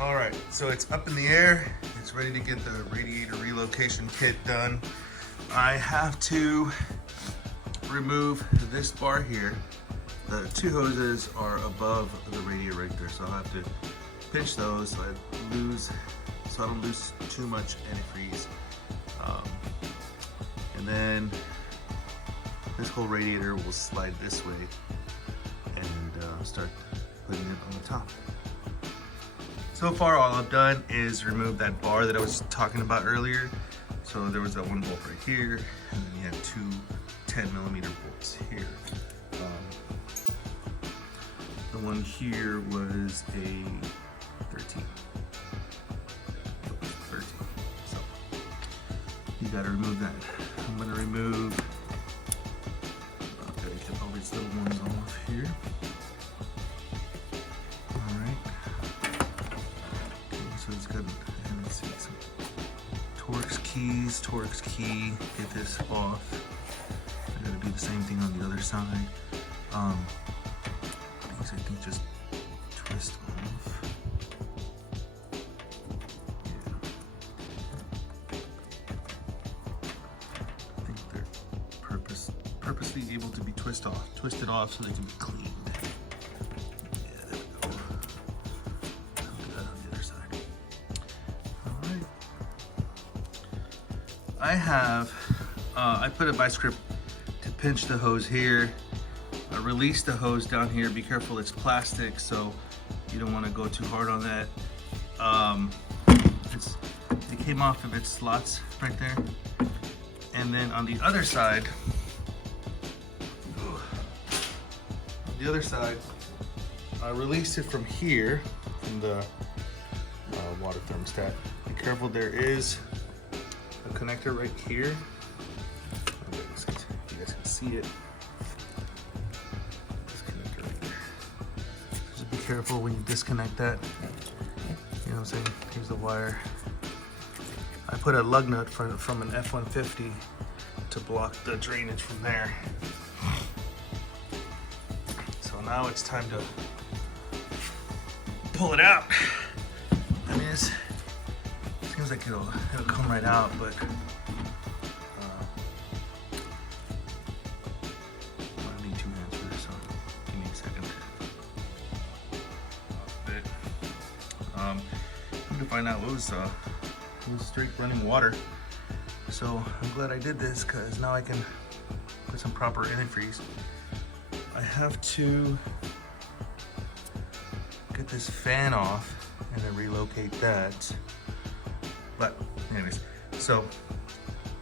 All right, so it's up in the air. It's ready to get the radiator relocation kit done. I have to remove this bar here. The two hoses are above the radiator right there, so I'll have to pinch those so I don't lose too much antifreeze. And then this whole radiator will slide this way and start putting it on the top. So far, all I've done is remove that bar that I was talking about earlier. So there was that one bolt right here, and then you had two 10mm bolts here. The one here was a 13. So you gotta remove that. I'm gonna remove, gotta get all these little ones off here. It's good. And let's see some Torx key, get this off. I gotta do the same thing on the other side. These I think just twist off. Yeah. I think they're purposely able to be twisted off so they can be cleaned. I put a vice grip to pinch the hose here. I release the hose down here. Be careful, it's plastic, so you don't want to go too hard on that. It came off of its slots right there. And then on the other side, I released it from here, from the water thermostat. Be careful, there is a connector right here. You guys can see it. This connector right there. Just be careful when you disconnect that. You know what I'm saying? Here's the wire. I put a lug nut from an F-150 to block the drainage from there. So now it's time to pull it out. I mean, it seems like it'll come right out, but I need 2 hands for this, so give me a second. I'm to find out it was straight running water. So I'm glad I did this because now I can put some proper antifreeze. I have to get this fan off and then relocate that. But anyways, so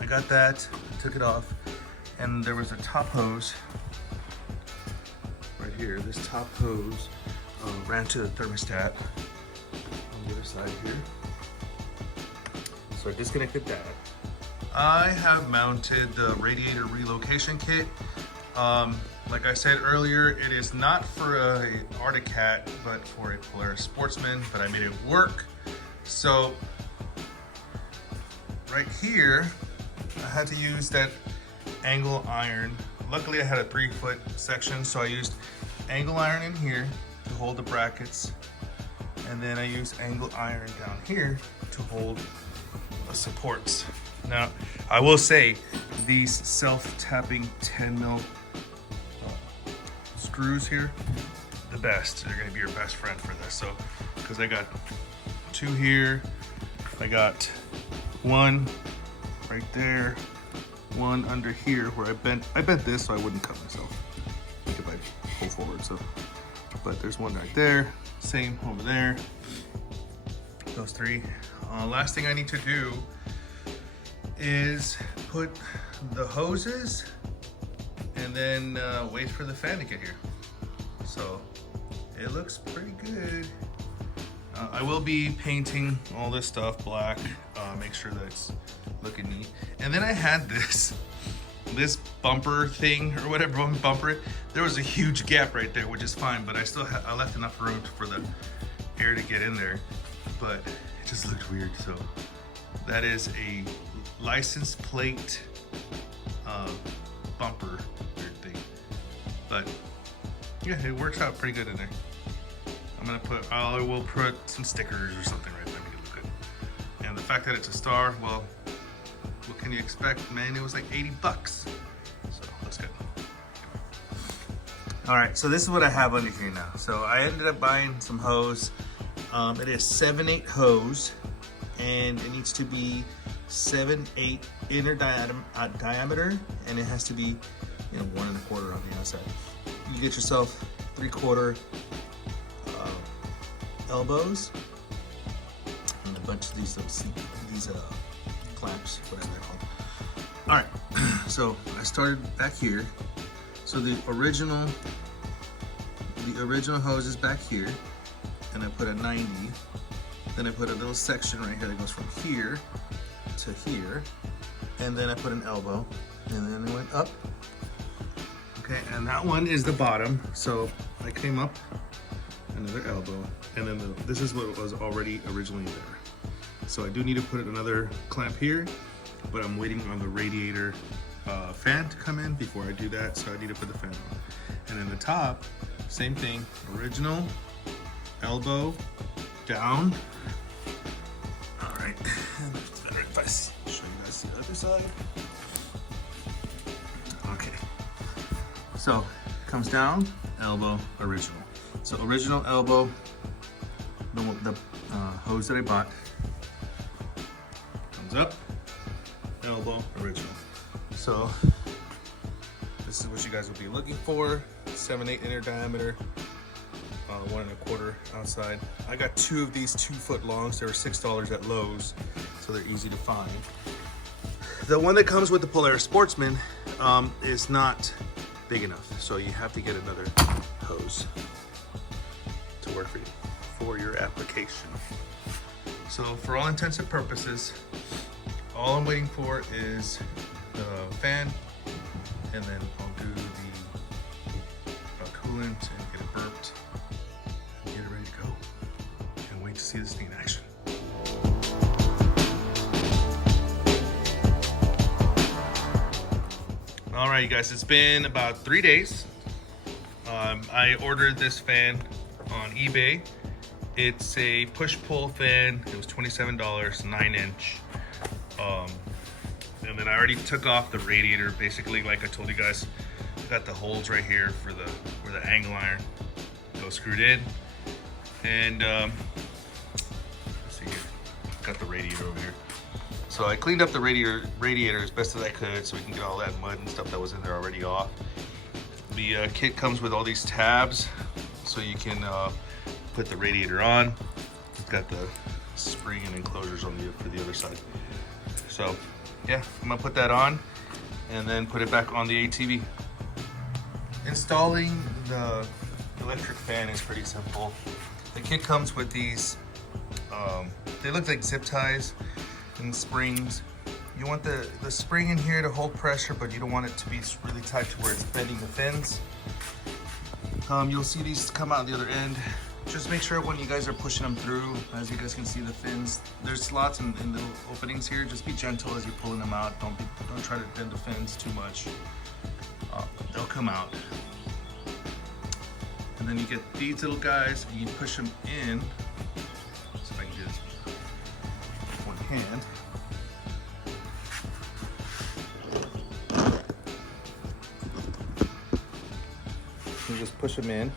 I got that, took it off, and there was a top hose right here. This top hose ran to the thermostat on the other side here. So I disconnected that. I have mounted the radiator relocation kit. Like I said earlier, it is not for a Artic cat, but for a Polaris Sportsman, but I made it work. So right here, I had to use that angle iron. Luckily I had a 3-foot section, so I used angle iron in here to hold the brackets. And then I used angle iron down here to hold the supports. Now, I will say these self-tapping 10mm screws here, the best. They're gonna be your best friend for this. So, because I got 2 here, I got 1 right there, 1 under here where I bent this so I wouldn't cut myself if I pull forward. So, but there's 1 right there, same over there. Those 3. Last thing I need to do is put the hoses and then wait for the fan to get here. So it looks pretty good. I will be painting all this stuff black, make sure that it's looking neat. And then I had this bumper thing or whatever, bumper it. There was a huge gap right there, which is fine, but I left enough room for the air to get in there, but it just looked weird. So that is a license plate bumper weird thing, but yeah, it works out pretty good in there. I will put some stickers or something right there, make it look good. And the fact that it's a star, well, what can you expect, man? It was like 80 bucks. So that's good. All right, so this is what I have under here now. So I ended up buying some hose. It is 7/8 hose, and it needs to be 7/8 inner diameter, and it has to be, 1 1/4 on the outside. You get yourself 3/4 elbows and a bunch of these clamps, whatever they're called. All right, so I started back here. So the original hose is back here, and I put a 90. Then I put a little section right here that goes from here to here, and then I put an elbow, and then it went up. Okay, and that one is the bottom. So I came up, another elbow, and then this is what was already originally there. So I do need to put another clamp here, but I'm waiting on the radiator fan to come in before I do that, so I need to put the fan on. And then the top, same thing, original elbow down. All right, and it's better if I show you guys the other side. Okay, so it comes down, elbow, original. So original elbow, the hose that I bought, comes up, elbow, original. So this is what you guys will be looking for. 7/8 inner diameter, 1 1/4 outside. I got 2 of these 2-foot longs. They were $6 at Lowe's, so they're easy to find. The one that comes with the Polaris Sportsman is not big enough, so you have to get another hose to work for your application. So for all intents and purposes, all I'm waiting for is the fan, and then I'll do the coolant and get it burped and get it ready to go. Can't wait to see this thing in action. All right, you guys, it's been about 3 days. I ordered this fan on eBay. It's a push-pull fan. It was $27, 9-inch. And then I already took off the radiator, basically, like I told you guys. I got the holes right here for where the angle iron goes screwed in. And let's see here, got the radiator over here. So I cleaned up the radiator as best as I could, so we can get all that mud and stuff that was in there already off. The kit comes with all these tabs, so you can put the radiator on. It's got the spring and enclosures on for the other side. So yeah, I'm gonna put that on and then put it back on the ATV. Installing the electric fan is pretty simple. The kit comes with these, they look like zip ties and springs. You want the spring in here to hold pressure, but you don't want it to be really tight to where it's bending the fins. You'll see these come out the other end. Just make sure when you guys are pushing them through, as you guys can see the fins, there's slots and little openings here. Just be gentle as you're pulling them out. Don't try to bend the fins too much. They'll come out. And then you get these little guys and you push them in. So if I can do this with one hand. You just push them in.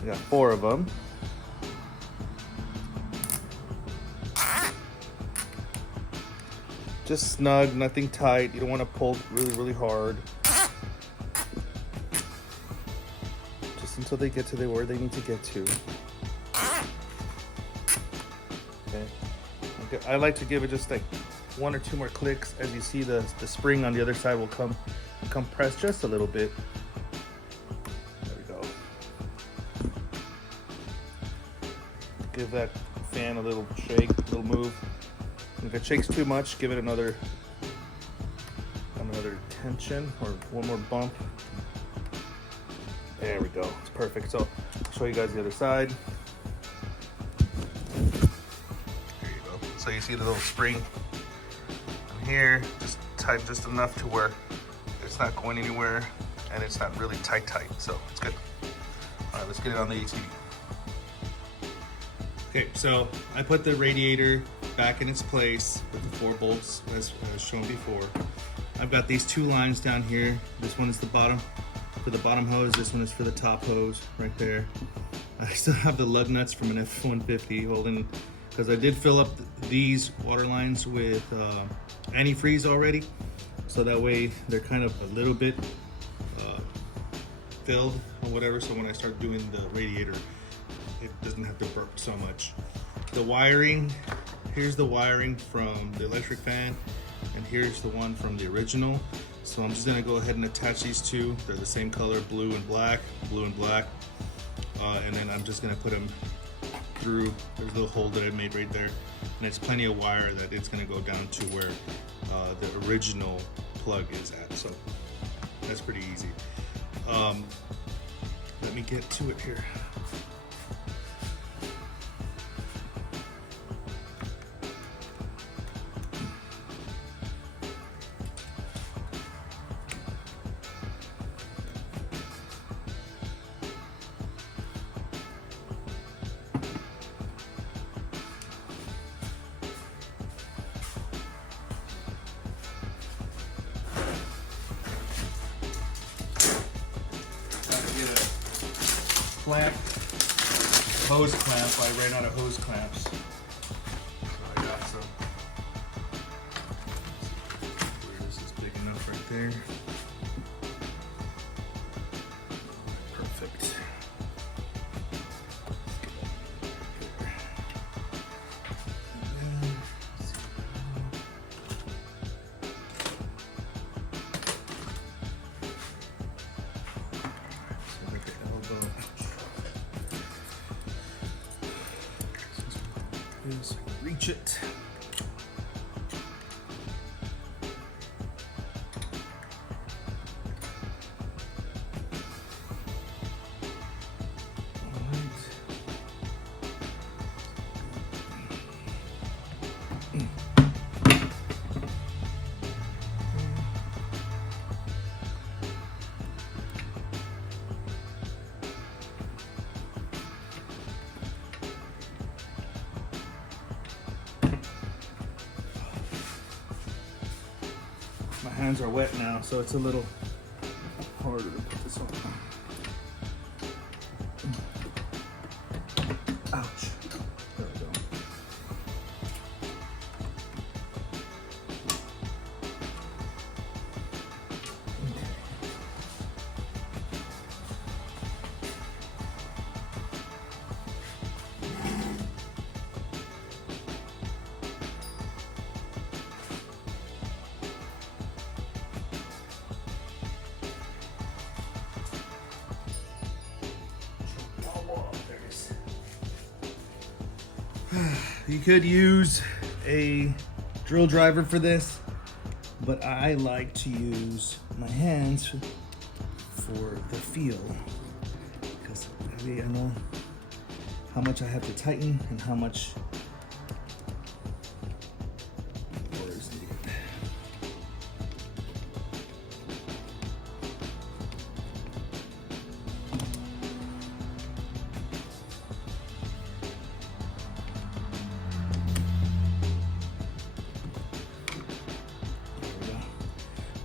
I got 4 of them. Just snug, nothing tight. You don't want to pull really, really hard. Just until they get to where they need to get to. Okay. I like to give it just like 1 or 2 more clicks. As you see, the spring on the other side will come press just a little bit. Give that fan a little shake, a little move. If it shakes too much, give it another tension or 1 more bump. There we go. It's perfect. So I'll show you guys the other side. There you go. So you see the little spring on here, just tight just enough to where it's not going anywhere and it's not really tight. So it's good. let's get it on the ATV. Okay, so I put the radiator back in its place with the 4 bolts as shown before. I've got these 2 lines down here. This one is the bottom for the bottom hose. This one is for the top hose right there. I still have the lug nuts from an F-150 holding, because I did fill up these water lines with antifreeze already. So that way they're kind of a little bit filled or whatever. So when I start doing the radiator, it doesn't have to burp so much. The wiring, here's the wiring from the electric fan, and here's the one from the original. So I'm just gonna go ahead and attach these 2. They're the same color, blue and black. And then I'm just gonna put them through. There's a little hole that I made right there, and it's plenty of wire that it's gonna go down to where the original plug is at. So that's pretty easy. Let me get to it here. Clamp, hose clamp. I ran out of hose clamps. So I got some. Where this is big enough right there. Perfect. Reach it. My hands are wet now, so it's a little harder to put this on. Ouch. There we go. Okay. You could use a drill driver for this, but I like to use my hands for the feel, because I know how much I have to tighten and how much more is needed.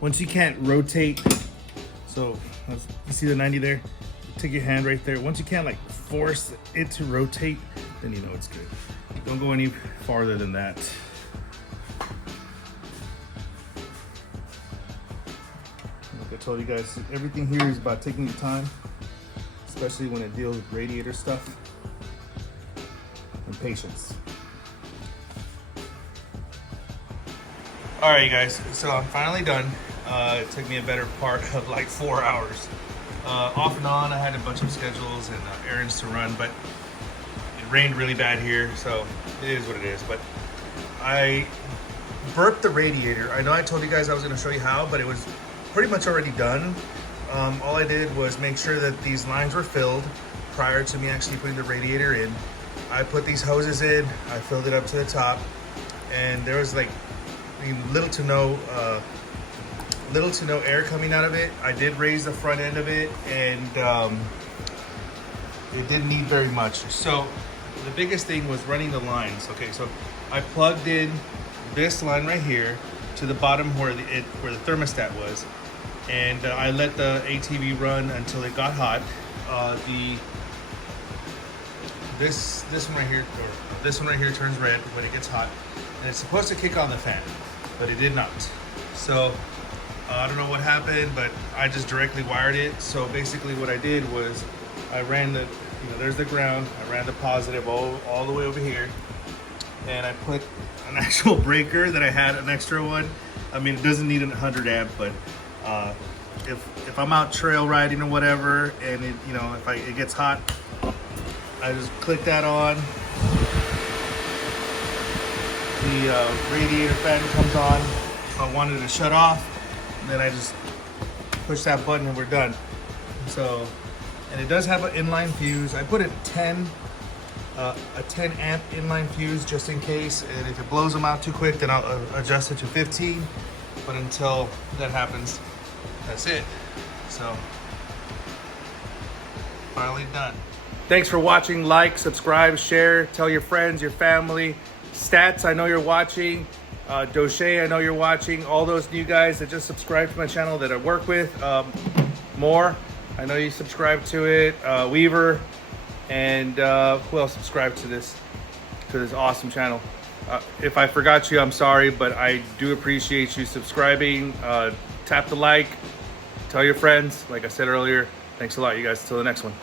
Once you can't rotate, so you see the 90 there? Take your hand right there. Once you can't like force it to rotate, then you know it's good. Don't go any farther than that. Like I told you guys, everything here is about taking your time, especially when it deals with radiator stuff, and patience. All right, you guys, so I'm finally done. It took me a better part of like 4 hours. Off and on, I had a bunch of schedules and errands to run, but it rained really bad here, so it is what it is. But I burped the radiator. I know I told you guys I was gonna show you how, but it was pretty much already done. All I did was make sure that these lines were filled prior to me actually putting the radiator in. I put these hoses in, I filled it up to the top, and there was like little to no air coming out of it. I did raise the front end of it, and it didn't need very much. So the biggest thing was running the lines. Okay, so I plugged in this line right here to the bottom where the thermostat was, and I let the ATV run until it got hot. This one right here, or this one right here turns red when it gets hot, and it's supposed to kick on the fan, but it did not. So I don't know what happened, but I just directly wired it. So basically what I did was I ran the, there's the ground, I ran the positive all the way over here, and I put an actual breaker that I had, an extra one. I mean, it doesn't need a 100 amp, but if I'm out trail riding or whatever, and it gets hot, I just click that on. The radiator fan comes on. If I wanted to shut off, then I just push that button and we're done. So, and it does have an inline fuse. I put a 10 amp inline fuse just in case, and if it blows them out too quick, then I'll adjust it to 15. But until that happens, that's it. So, finally done. Thanks for watching. Like, subscribe, share, tell your friends, your family. Stats, I know you're watching. Doche, I know you're watching. All those new guys that just subscribed to my channel that I work with. More, I know you subscribe to it. Weaver, and who else subscribed to this awesome channel? If I forgot you, I'm sorry, but I do appreciate you subscribing. Tap the like, tell your friends. Like I said earlier, thanks a lot, you guys. Till the next one.